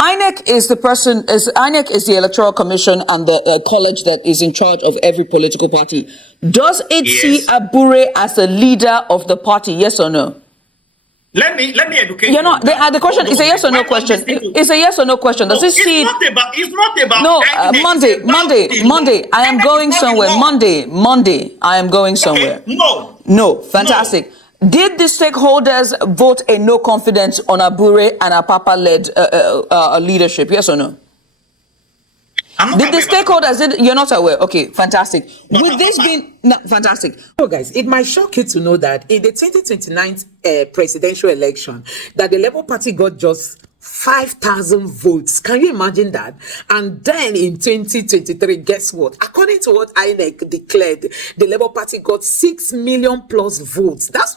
INEC is the Electoral Commission and the college that is in charge of every political party. Does it see Abure as a leader of the party? Yes or no? Let me educate you. The question is a yes or no question. It's a yes or no question. Does it see? It's not about. No, Monday. I am going somewhere. Monday. I am going somewhere. Okay. No. Fantastic. No. Did the stakeholders vote a no confidence on Abure and Apapa-led leadership? Yes or no? Did the stakeholders? You're not aware. Okay, fantastic. With this being fantastic. So, guys, it might shock you to know that in the 2029 presidential election, that the Labour Party got just 5,000 votes. Can you imagine that? And then in 2023, guess what? According to what INEC declared, the Labour Party got 6 million plus votes. That's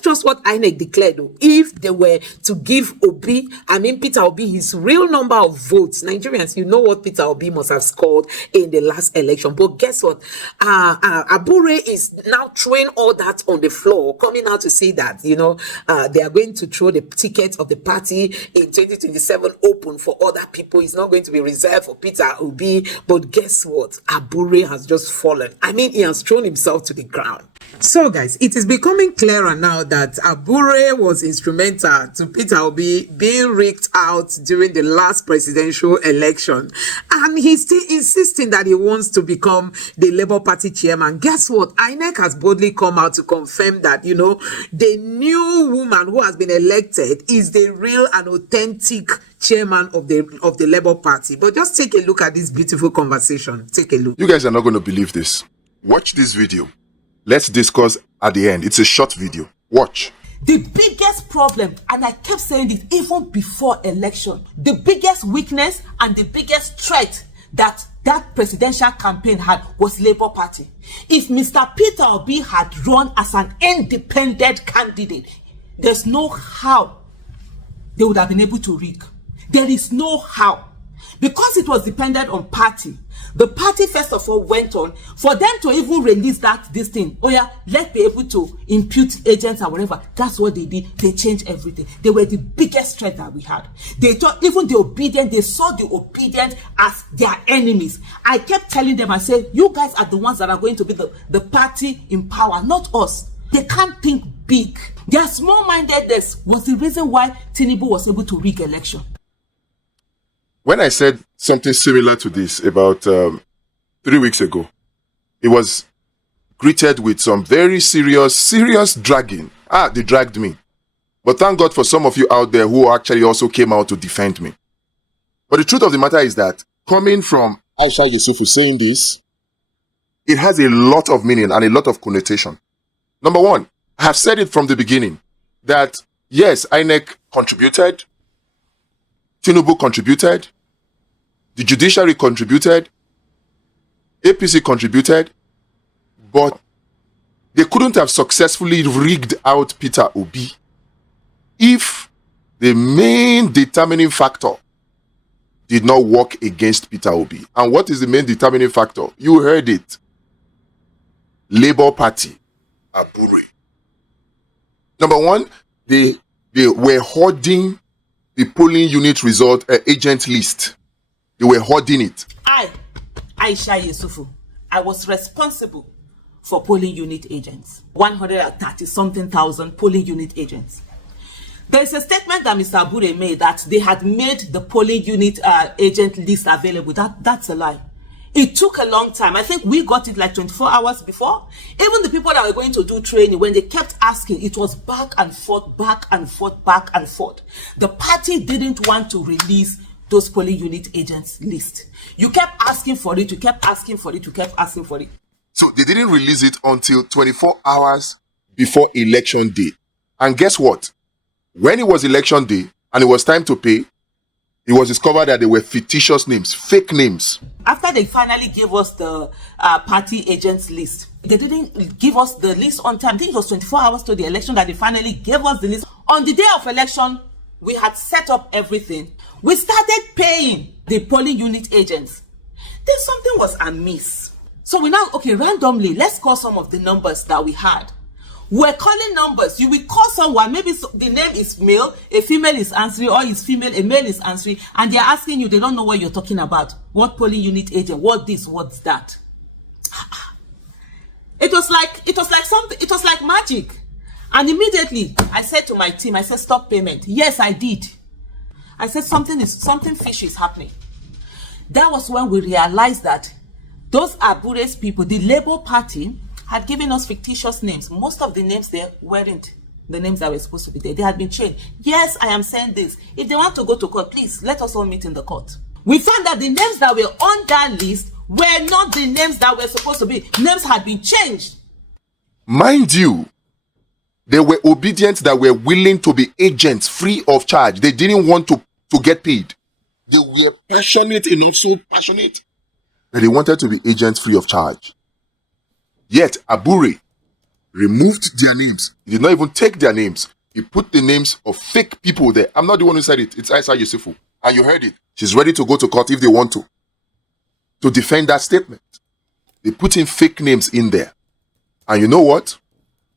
just what INEC declared. If they were to give Peter Obi, his real number of votes, Nigerians, you know what Peter Obi must have scored in the last election. But guess what? Abure is now throwing all that on the floor, coming out to see that, they are going to throw the ticket of the party in 2027 open for other people. It's not going to be reserved for Peter Obi. But guess what? Abure has just fallen. I mean, he has thrown himself to the ground. So, guys, it is becoming clearer now that Abure was instrumental to Peter Obi being rigged out during the last presidential election. And he's still insisting that he wants to become the Labour Party chairman. Guess what? INEC has boldly come out to confirm that, the new woman who has been elected is the real and authentic chairman of the Labour Party. But just take a look at this beautiful conversation. Take a look. You guys are not going to believe this. Watch this video. Let's discuss at the end. It's a short video. Watch. The biggest problem, and I kept saying it even before election, the biggest weakness and the biggest threat that presidential campaign had was Labour Party. If Mr. Peter Obi had run as an independent candidate, there's no how they would have been able to rig. There is no how. Because it was dependent on party. The party first of all went on for them to even release this thing. Oh yeah, let's be able to impute agents or whatever. That's what they did. They changed everything. They were the biggest threat that we had. They thought even the obedient, they saw the obedient as their enemies. I kept telling them, I said, you guys are the ones that are going to be the party in power, not us. They can't think big. Their small-mindedness was the reason why Tinubu was able to rig election. When I said something similar to this about 3 weeks ago, it was greeted with some very serious dragging. They dragged me. But thank God for some of you out there who actually also came out to defend me. But the truth of the matter is that coming from Aisha Yusufu saying this, it has a lot of meaning and a lot of connotation. Number one, I have said it from the beginning that yes, INEC contributed, Tinubu contributed, the judiciary contributed, APC contributed, but they couldn't have successfully rigged out Peter Obi if the main determining factor did not work against Peter Obi. And what is the main determining factor? You heard it. Labour Party, Abure. Number one, they were hoarding the polling unit result agent list. They were hoarding it. Aisha Yusufu, I was responsible for polling unit agents. 130-something thousand polling unit agents. There is a statement that Mr. Abure made that they had made the polling unit agent list available. That's a lie. It took a long time. I think we got it like 24 hours before. Even the people that were going to do training, when they kept asking, it was back and forth, back and forth, back and forth. The party didn't want to release those polling unit agents list. You kept asking for it, you kept asking for it, you kept asking for it. So they didn't release it until 24 hours before election day. And guess what? When it was election day and it was time to pay, it was discovered that they were fictitious names, fake names. After they finally gave us the party agents list, they didn't give us the list on time. I think it was 24 hours to the election that they finally gave us the list. On the day of election, we had set up everything. We started paying the polling unit agents. Then something was amiss. So we now, randomly, let's call some of the numbers that we had. We're calling numbers. You will call someone, maybe the name is male, a female is answering, or is female, a male is answering, and they're asking you, they don't know what you're talking about. What polling unit agent, what this, what's that? It was like something, it was like magic. And immediately I said to my team, I said, stop payment. Yes, I did. I said something fishy is happening. That was when we realized that those Abure's people, the Labour Party, had given us fictitious names. Most of the names there weren't the names that were supposed to be there. They had been changed. Yes, I am saying this. If they want to go to court, please let us all meet in the court. We found that the names that were on that list were not the names that were supposed to be. Names had been changed. Mind you, they were obedient, that were willing to be agents free of charge. They didn't want to get paid. They were passionate enough, so passionate, that they wanted to be agents free of charge. Yet Abure removed their names. He did not even take their names. He put the names of fake people there. I'm not the one who said it. It's Aisha Yusufu. And you heard it. She's ready to go to court if they want to defend that statement. They put in fake names in there. And you know what?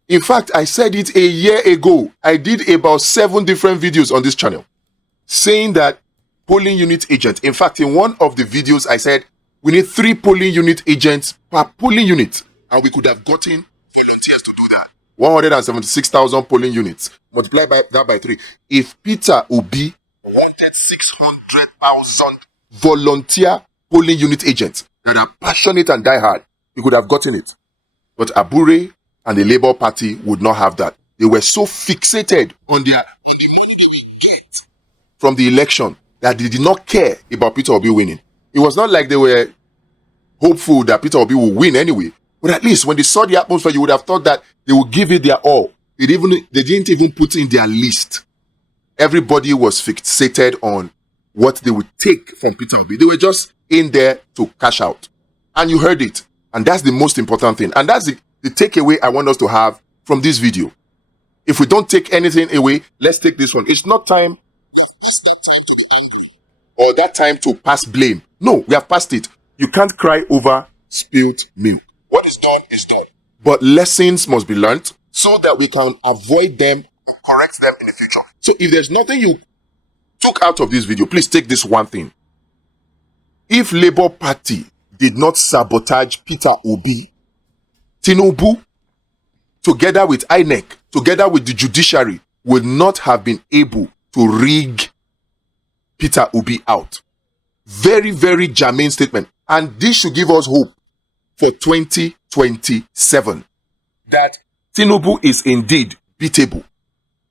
In fact, I said it a year ago. I did about 7 different videos on this channel saying that polling unit agent. In fact, in one of the videos, I said we need 3 polling unit agents per polling unit. And we could have gotten volunteers to do that. 176,000 polling units. Multiply that by 3. If Peter Obi wanted 600,000 volunteer polling unit agents that are passionate and die hard, he could have gotten it. But Abure and the Labour Party would not have that. They were so fixated on their from the election that they did not care about Peter Obi winning. It was not like they were hopeful that Peter Obi will win anyway. But at least when they saw the atmosphere, you would have thought that they would give it their all. They didn't even put in their list. Everybody was fixated on what they would take from Peter Obi. They were just in there to cash out. And you heard it. And that's the most important thing. And that's the takeaway I want us to have from this video. If we don't take anything away, let's take this one. It's not time or that time to pass blame. No, we have passed it. You can't cry over spilled milk. What is done is done. But lessons must be learned so that we can avoid them and correct them in the future. So if there's nothing you took out of this video, please take this one thing. If Labour Party did not sabotage Peter Obi, Tinubu, together with INEC, together with the judiciary, would not have been able to rig Peter Obi out. Very, very germane statement. And this should give us hope for 2027. That Tinubu is indeed beatable.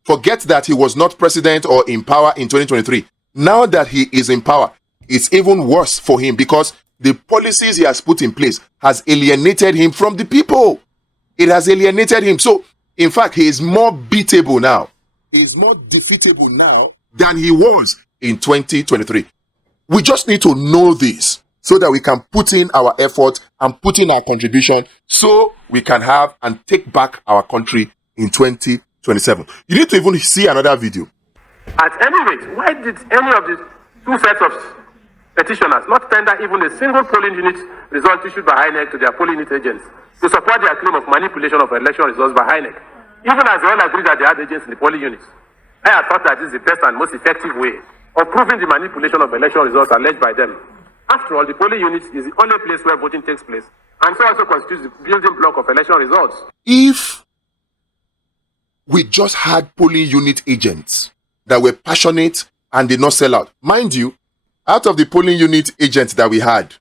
Forget that he was not president or in power in 2023. Now that he is in power, it's even worse for him because the policies he has put in place has alienated him from the people. It has alienated him. So, in fact, he is more beatable now. He is more defeatable now than he was in 2023. We just need to know this so that we can put in our effort and put in our contribution so we can have and take back our country in 2027. You need to even see another video. At any rate, why did any of the 2 sets of petitioners not tender even a single polling unit result issued by INEC to their polling unit agents to support their claim of manipulation of election results by INEC, even as they all agreed that they had agents in the polling units? I had thought that this is the best and most effective way of proving the manipulation of election results alleged by them. After all, the polling unit is the only place where voting takes place, and so also constitutes the building block of election results. If we just had polling unit agents that were passionate and did not sell out, mind you, out of the polling unit agents that we had,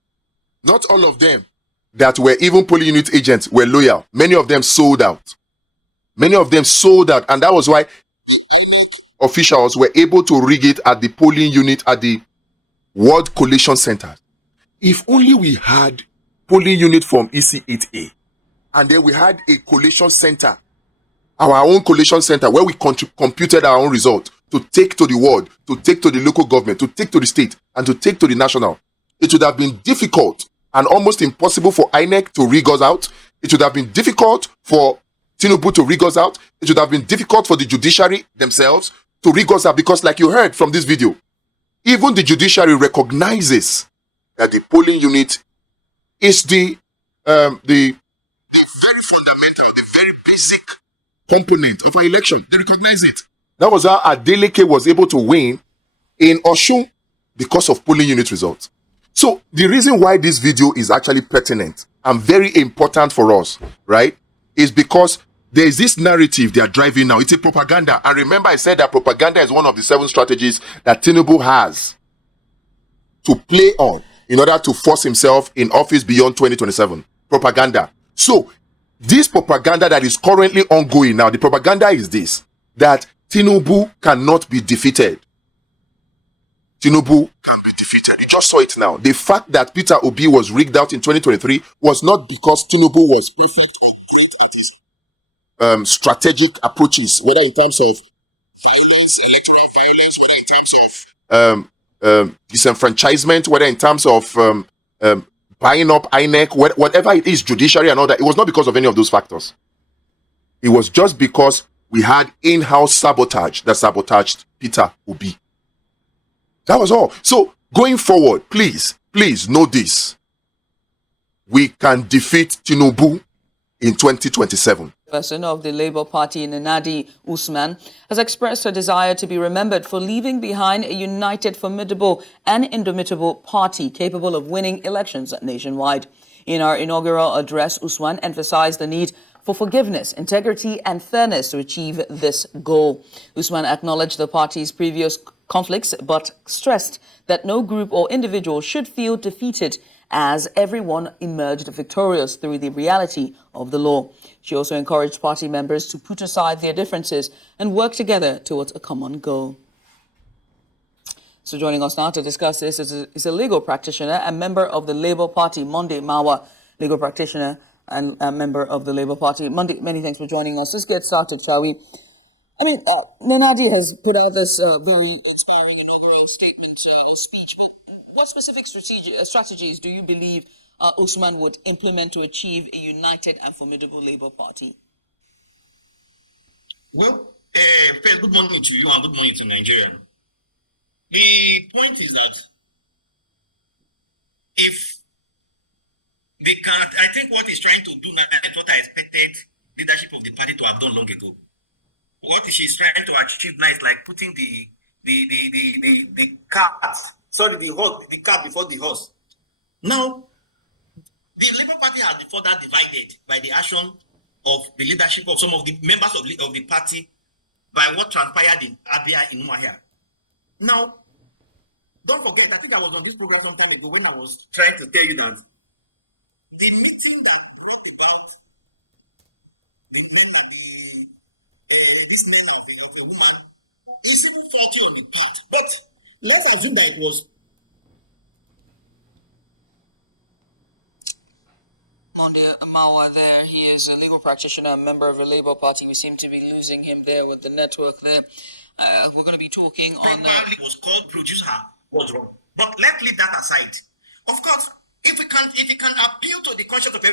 not all of them that were even polling unit agents were loyal. Many of them sold out. Many of them sold out, and that was why officials were able to rig it at the polling unit at the World Collation Center. If only we had polling unit from EC8A, and then we had a collation center, our own collation center, where we computed our own result to take to the world, to take to the local government, to take to the state, and to take to the national. It would have been difficult and almost impossible for INEC to rig us out. It would have been difficult for Tinubu to rig us out. It would have been difficult for the judiciary themselves to rig us out because, like you heard from this video, even the judiciary recognizes that the polling unit is the very fundamental, the very basic component of our election. They recognize it. That was how Adeleke was able to win in Osun because of polling unit results. So the reason why this video is actually pertinent and very important for us, right, is because there is this narrative they are driving now. It's a propaganda. And remember, I said that propaganda is one of the 7 strategies that Tinubu has to play on in order to force himself in office beyond 2027. Propaganda. So this propaganda that is currently ongoing now, the propaganda is this, that Tinubu cannot be defeated. Tinubu can be defeated. You just saw it now. The fact that Peter Obi was rigged out in 2023 was not because Tinubu was perfect strategic approaches, whether in terms of electoral violence, disenfranchisement, whether in terms of buying up INEC, whatever it is, judiciary and all that. It was not because of any of those factors. It was just because we had in-house sabotage that sabotaged Peter Obi. That was all. So going forward, please know this. We can defeat Tinubu in 2027. Person of the Labour Party, Nenadi Usman, has expressed her desire to be remembered for leaving behind a united, formidable and indomitable party capable of winning elections nationwide. In her inaugural address, Usman emphasized the need for forgiveness, integrity and fairness to achieve this goal. Usman acknowledged the party's previous conflicts but stressed that no group or individual should feel defeated as everyone emerged victorious through the reality of the law. She also encouraged party members to put aside their differences and work together towards a common goal. So joining us now to discuss this is a legal practitioner and member of the Labour Party, Monday Mawa, legal practitioner and a member of the Labour Party. Monday, many thanks for joining us. Let's get started, shall we? I mean, Nenadi has put out this very inspiring inaugural statement or speech, but what specific strategies do you believe Usman would implement to achieve a united and formidable Labour Party? Well, first, good morning to you and good morning to Nigeria. The point is that if they can't, I think what he's trying to do now is what I expected leadership of the party to have done long ago. What she's trying to achieve now is like putting the cart before the horse. Now, the Labour Party has been further divided by the action of the leadership of some of the members of the party by what transpired in Abia in Umuahia. Now, don't forget, I think I was on this program some time ago when I was trying to tell you that the meeting that brought about the men and this men of a woman is even faulty on the part. But let's assume that it was Mawa there. He is a legal practitioner, a member of the Labour Party. We seem to be losing him there with the network there. We're going to be talking on... It was called produce her was wrong. But let's leave that aside. Of course, if you can appeal to the conscience of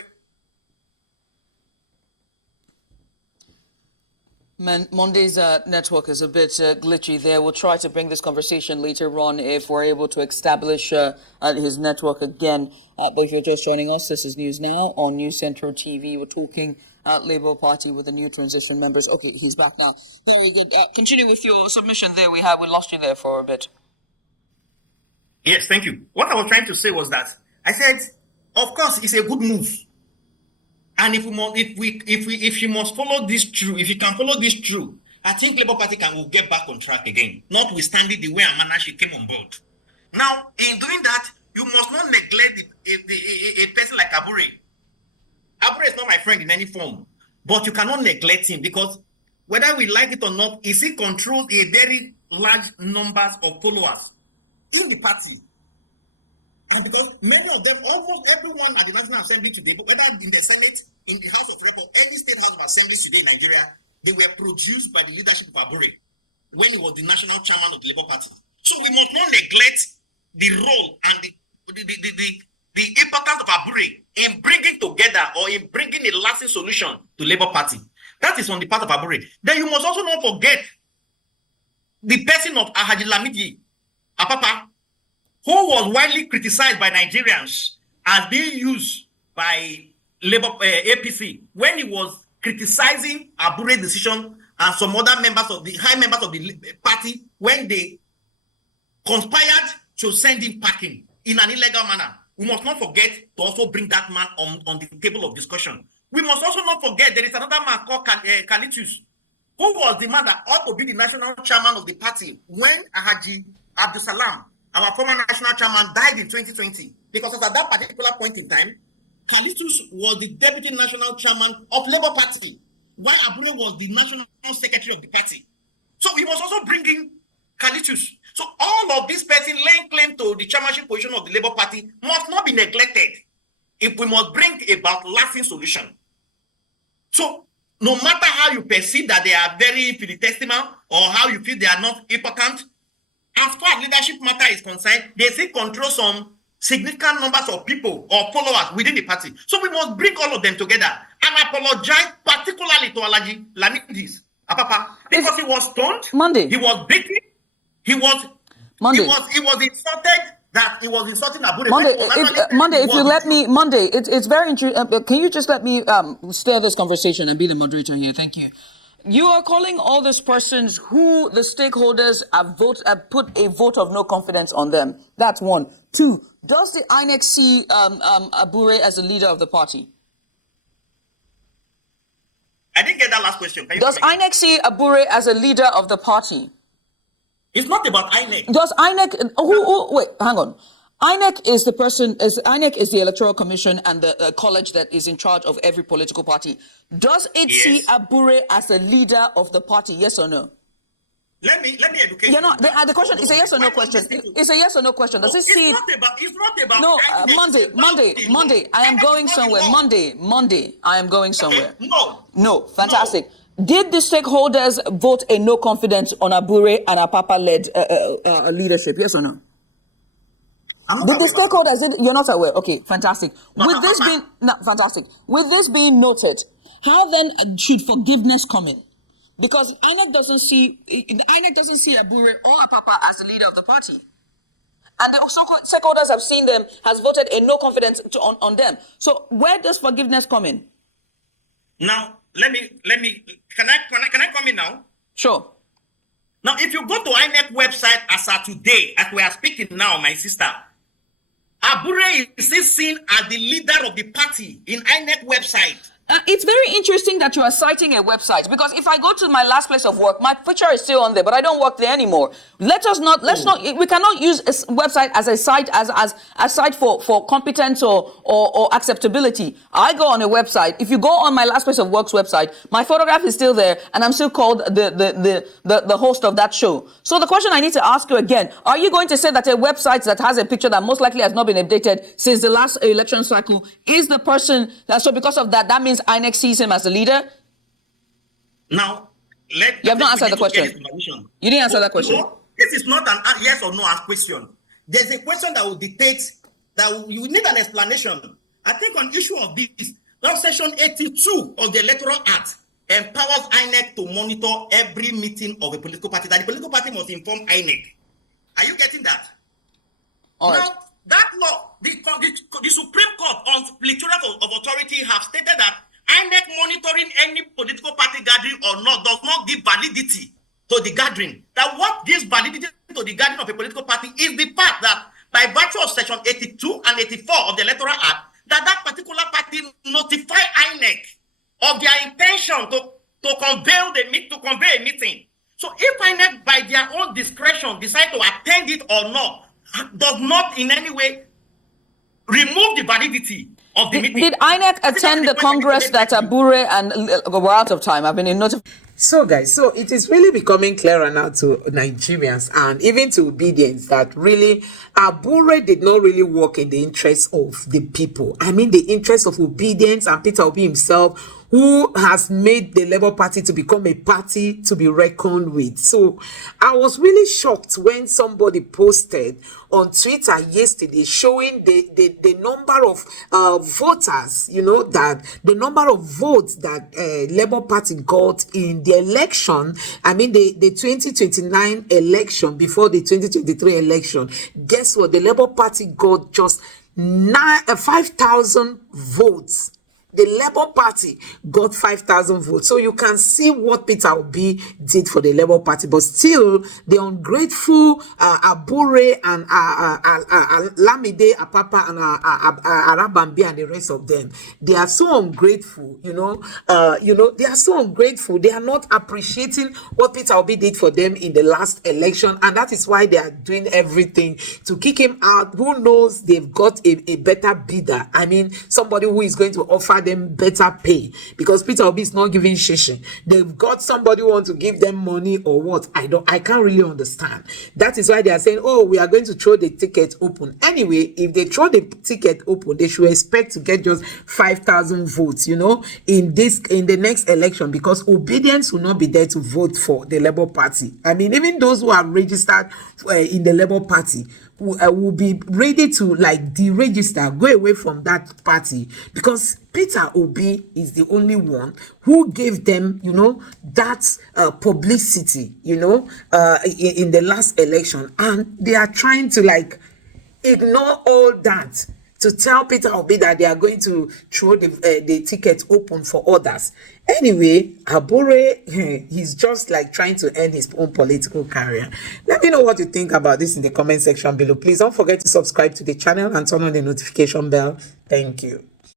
Monday's network is a bit glitchy there. We'll try to bring this conversation later on if we're able to establish his network again. But if you're just joining us, this is News Now on News Central TV. We're talking Labour Party with the new transition members. Okay, he's back now. Very good. Continue with your submission there. We lost you there for a bit. Yes, thank you. What I was trying to say was that I said, of course, it's a good move. And if she must follow this through, if you can follow this through, I think Labour Party will get back on track again, notwithstanding the way and manner she came on board. Now, in doing that, you must not neglect a person like Abure. Abure is not my friend in any form, but you cannot neglect him because whether we like it or not, he controls a very large numbers of followers in the party. And because many of them, almost everyone at the National Assembly today, but whether in the Senate, in the House of Reps, any state house of assemblies today in Nigeria, they were produced by the leadership of Abure when he was the national chairman of the Labour Party. So we must not neglect the role and the importance of Abure in bringing together or in bringing a lasting solution to Labour Party. That is on the part of Abure. Then you must also not forget the person of Alhaji Lamidi Apapa, who was widely criticized by Nigerians as being used by APC when he was criticizing Abure's decision and some other members of the high members of the party when they conspired to send him packing in an illegal manner. We must not forget to also bring that man on the table of discussion. We must also not forget there is another man called Kalitus, who was the man that ought to be the national chairman of the party when Haji Abdul Salam, our former national chairman, died in 2020. Because at that particular point in time, Kalitus was the deputy national chairman of Labour Party, while Abure was the national secretary of the party. So we must also bring in Kalitus. So all of these persons laying claim to the chairmanship position of the Labour Party must not be neglected if we must bring about lasting solution. So no matter how you perceive that they are very infinitesimal or how you feel they are not important, as far as leadership matter is concerned, they still control some significant numbers of people or followers within the party. So we must bring all of them together and apologize particularly to Alaji Lamidis Apapa, because he was stoned, Monday. He was beaten, he was insulted, that he was insulting Abure. Monday, if you let me, Monday, it's very interesting. Can you just let me stir this conversation and be the moderator here? Thank you. You are calling all these persons who the stakeholders have put a vote of no confidence on them. That's one. Two, does the INEC see Abure as a leader of the party? I didn't get that last question. Does INEC see Abure as a leader of the party? It's not about INEC. Does INEC? Wait, hang on. INEC is the person. INEC is the Electoral Commission and the college that is in charge of every political party. Does it see Abure as a leader of the party? Yes or no? Let me educate you. You know, the question is a yes or no question. It's a yes or no question. Does it see? It's not about. No, Monday. I am going somewhere. Monday. I am going somewhere. No, fantastic. No. Did the stakeholders vote a no confidence on Abure and Apapa-led leadership? Yes or no? Did the stakeholders? You're not aware. Okay, fantastic. With this being noted, how then should forgiveness come in? Because INEC doesn't see Abure or Apapa as the leader of the party, and the stakeholders have seen them, has voted a no confidence on them. So where does forgiveness come in? Now let me. Can I come in now? Sure. Now, if you go to INEC website as of today, as we are speaking now, my sister, Abure is seen as the leader of the party in INEC website. It's very interesting that you are citing a website, because if I go to my last place of work, my picture is still on there, but I don't work there anymore. We cannot use a website as a site as a site for competence or acceptability. I go on a website. If you go on my last place of work's website, my photograph is still there, and I'm still called the host of that show. So the question I need to ask you again, are you going to say that a website that has a picture that most likely has not been updated since the last election cycle is the person so because of that means INEC sees him as the leader? Now, you have not answered the question. You didn't answer that question. No, this is not an yes or no question. There's a question that will dictate that you need an explanation. I think on issue of this, now section 82 of the Electoral Act empowers INEC to monitor every meeting of a political party. That the political party must inform INEC. Are you getting that? All right. Now, that law, the Supreme Court on plethora of authority have stated that INEC monitoring any political party gathering or not does not give validity to the gathering. That what gives validity to the gathering of a political party is the fact that by virtue of section 82 and 84 of the Electoral Act, that particular party notify INEC of their intention to convey a meeting. So if INEC by their own discretion decide to attend it or not, does not in any way remove the validity of the meeting. Did INEC attend the Congress that Abure and we're out of time? I've been in notification. So guys, so it is really becoming clearer now to Nigerians and even to obedience that really Abure did not really work in the interest of the people. I mean the interest of obedience and Peter Obi himself, who has made the Labour Party to become a party to be reckoned with. So I was really shocked when somebody posted on Twitter yesterday showing the number of voters, that the number of votes that Labour Party got in the election, I mean the 2029 election before the 2023 election. Guess what? The Labour Party got just 5,000 votes The Labour Party got 5,000 votes. So you can see what Peter Obi did for the Labour Party. But still, the ungrateful Abure and Lamide Apapa and Arabambi and the rest of them, they are so ungrateful, they are so ungrateful. They are not appreciating what Peter Obi did for them in the last election. And that is why they are doing everything to kick him out. Who knows, they've got a better bidder. I mean, somebody who is going to offer them better pay, because Peter Obi is not giving shishi. They've got somebody who wants to give them money or what. I can't really understand. That is why they are saying, oh, we are going to throw the ticket open. Anyway, if they throw the ticket open, they should expect to get just 5,000 votes, in the next election, because obedience will not be there to vote for the Labour Party. I mean, even those who are registered in the Labour Party will be ready to deregister, go away from that party, because Peter Obi is the only one who gave them, that publicity, in the last election, and they are trying to ignore all that to tell Peter Obi that they are going to throw the ticket open for others. Anyway, Abure, he's just trying to end his own political career. Let me know what you think about this in the comment section below. Please don't forget to subscribe to the channel and turn on the notification bell. Thank you.